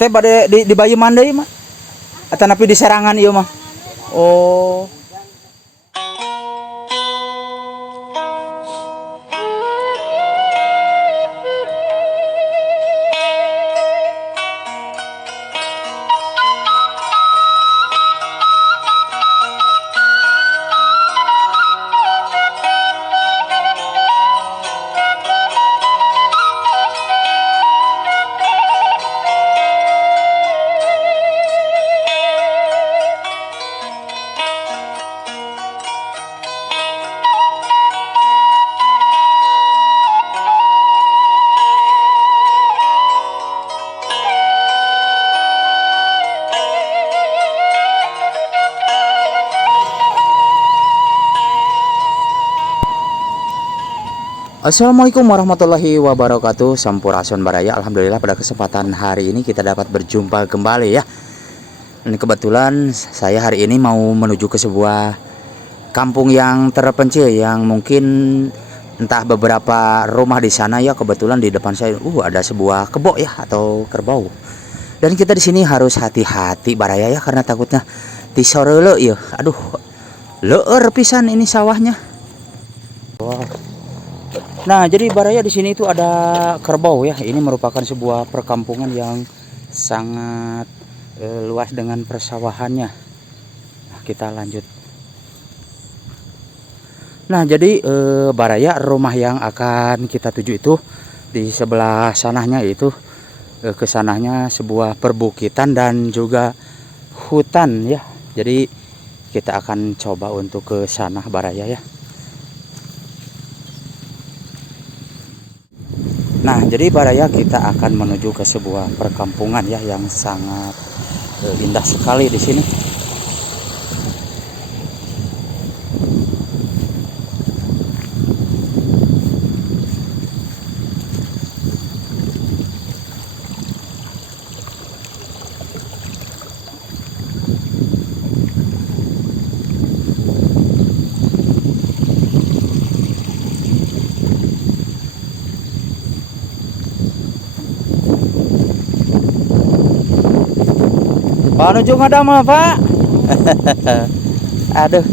teh bade di Bayu Mandai mah. Atau napi di Serangan ieu mah. Oh. Assalamualaikum warahmatullahi wabarakatuh. Sampurasun baraya. Alhamdulillah pada kesempatan hari ini kita dapat berjumpa kembali ya. Dan kebetulan saya hari ini mau menuju ke sebuah kampung yang terpencil yang mungkin entah beberapa rumah di sana ya. Kebetulan di depan saya ada sebuah kebo ya atau kerbau. Dan kita di sini harus hati-hati baraya ya karena takutnya disorele ya. Aduh. Leur pisan ini sawahnya. Wow. Nah, jadi baraya di sini itu ada kerbau ya. Ini merupakan sebuah perkampungan yang sangat luas dengan persawahannya. Nah, kita lanjut. Nah, jadi baraya rumah yang akan kita tuju itu di sebelah sananya itu ke sananya sebuah perbukitan dan juga hutan ya. Jadi kita akan coba untuk ke sana baraya ya. Nah, jadi baraya kita akan menuju ke sebuah perkampungan ya yang sangat indah sekali di sini. Menuju ngadam Pak. Aduh.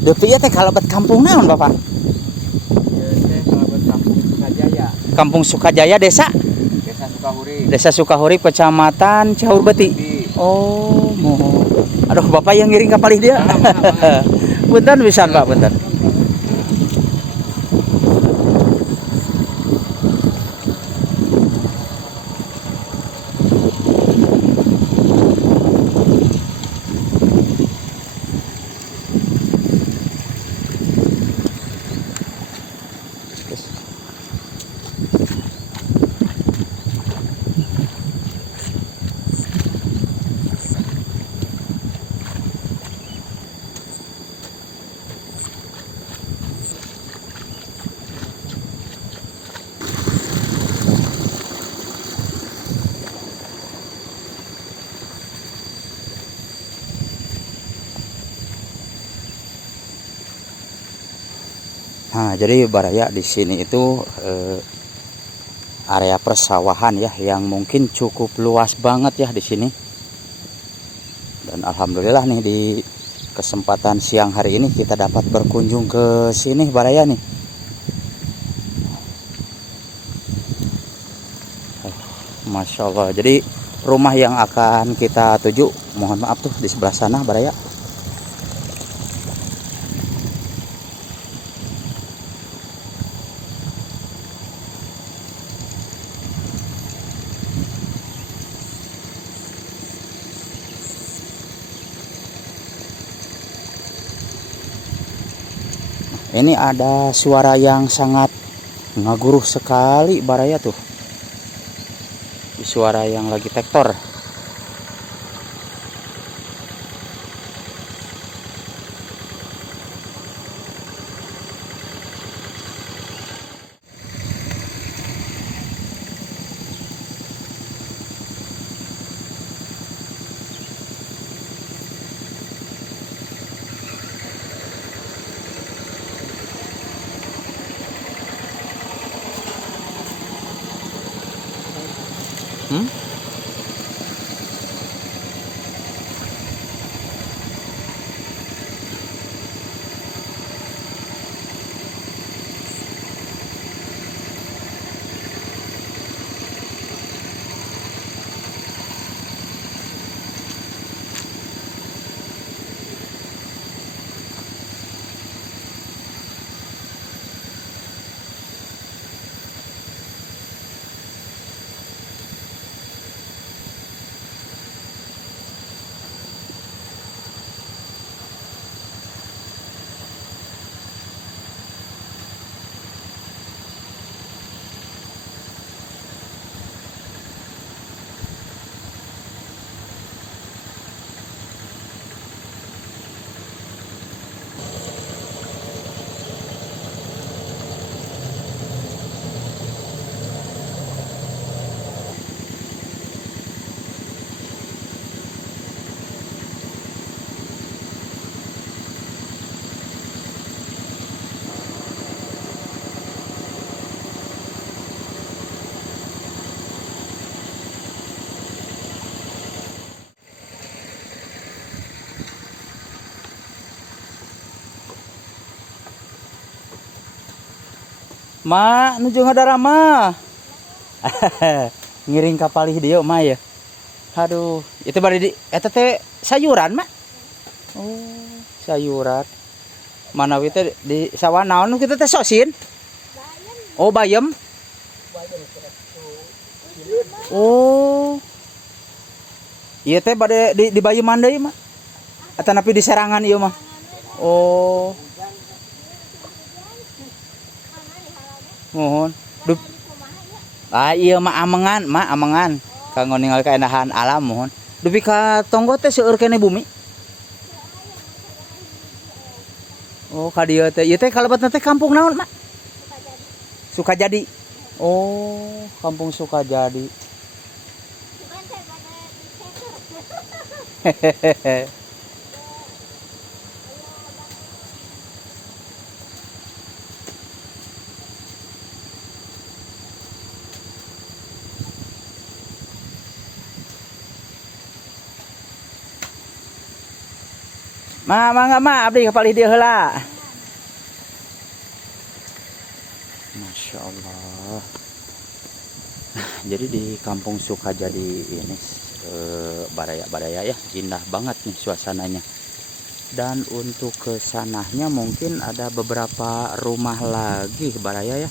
Depi teh kalebet kampung naon Bapak? Teh kalebet kampung Sukajaya. Kampung Sukajaya desa? Desa Sukahurip. Desa Sukahurip Kecamatan Caurbeti. Oh, mohon. Aduh, Bapak yang ngiring kapalih dia. Punten pisan Pak, punten. Nah, jadi baraya di sini itu area persawahan ya yang mungkin cukup luas banget ya di sini. Dan alhamdulillah nih di kesempatan siang hari ini kita dapat berkunjung ke sini baraya nih. Masya Allah. Jadi rumah yang akan kita tuju, mohon maaf tuh di sebelah sana baraya. Ini ada suara yang sangat ngaguruh sekali baraya tuh. Suara yang lagi tektor. Ma, nuju ngadarama. Ngiring kapalih dia ma ya. Aduh, itu bari di eta teh sayuran mah. Oh, sayuran. Mana teh di sawah naon kita teh sosin? Oh, bayam. Oh. Iya teh bade di bayeman deui mah. Eta napi di serangan ieu mah. Oh. Mohon. Dup. Ah iya mah amengan. Kanggo ningali kaendahan alam mohon. Dupi ka tonggo teh seueur kene bumi. Oh, ka dieu teh. Ieu teh kalebetna teh kampung naon, Mak? Sukajadi. Oh, kampung Sukajadi. Hehehe. Mangga abdi kapalih dia heula. Masya Allah. Nah, jadi di kampung Sukajadi ini Baraya ya, indah banget nih suasananya. Dan untuk ke sananya mungkin ada beberapa rumah lagi Baraya ya.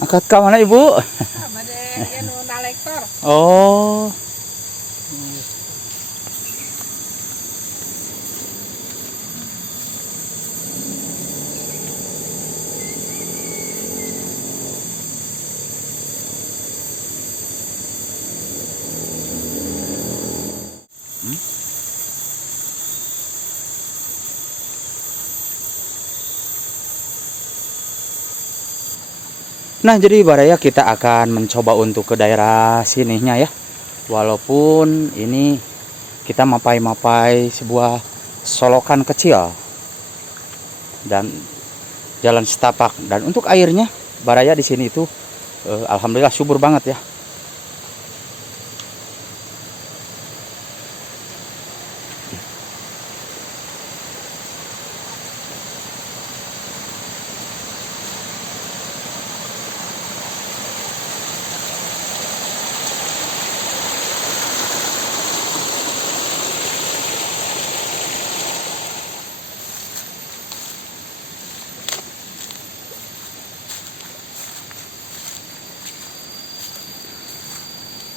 Angkat ke mana Ibu? Oh. Nah, jadi Baraya kita akan mencoba untuk ke daerah sininya ya. Walaupun ini kita mapai-mapai sebuah solokan kecil dan jalan setapak, dan untuk airnya Baraya di sini itu alhamdulillah subur banget ya.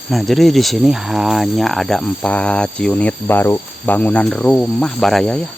Nah, jadi di sini hanya ada 4 unit baru bangunan rumah Baraya ya.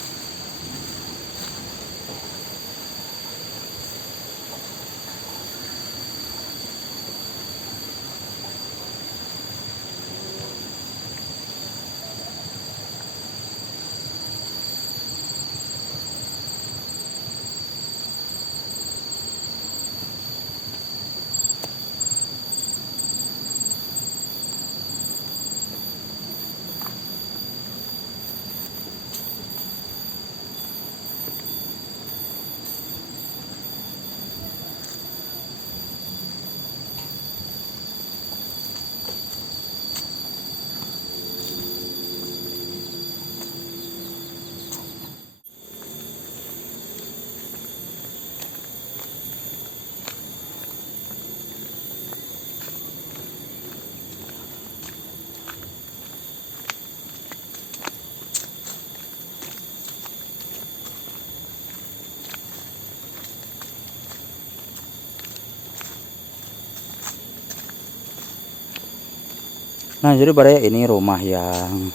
Nah, jadi Baraya ini rumah yang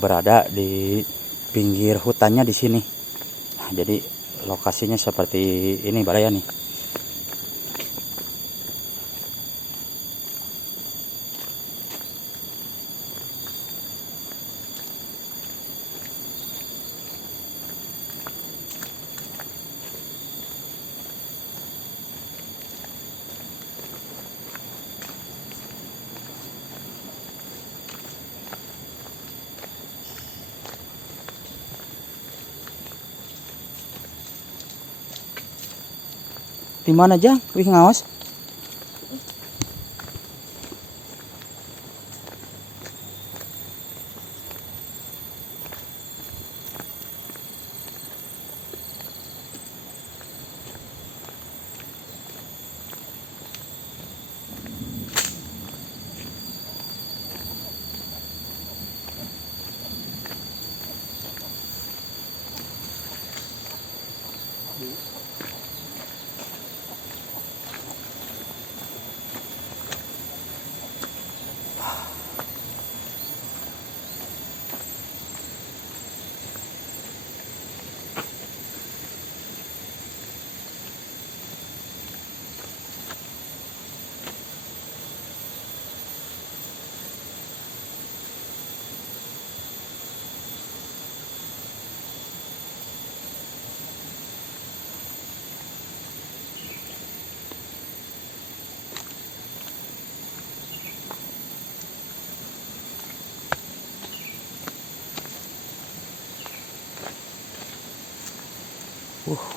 berada di pinggir hutannya di sini. Nah, jadi lokasinya seperti ini Baraya nih. Di mana Jang? Wih ngawas.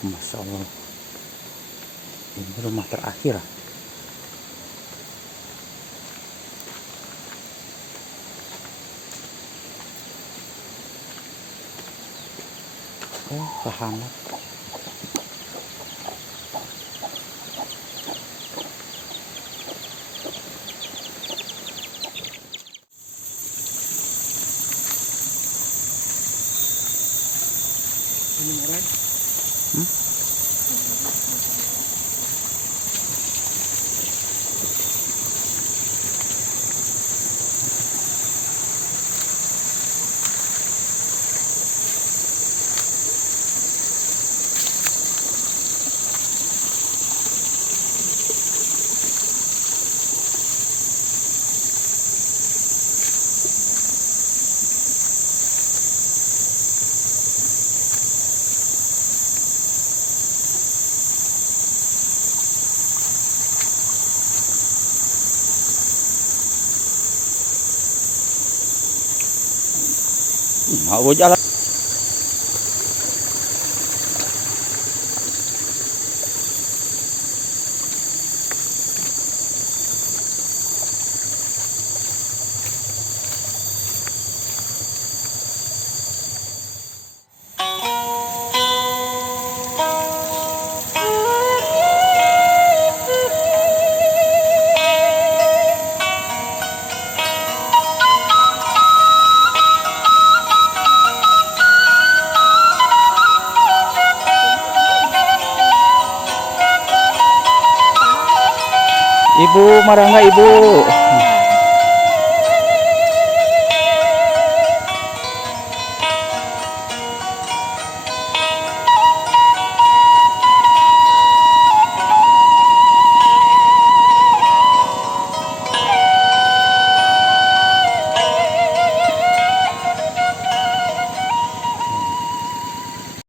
Masya Allah. Ini rumah terakhir. Oh, Rahmat. Mau jalan. Ibu, marah nggak ibu?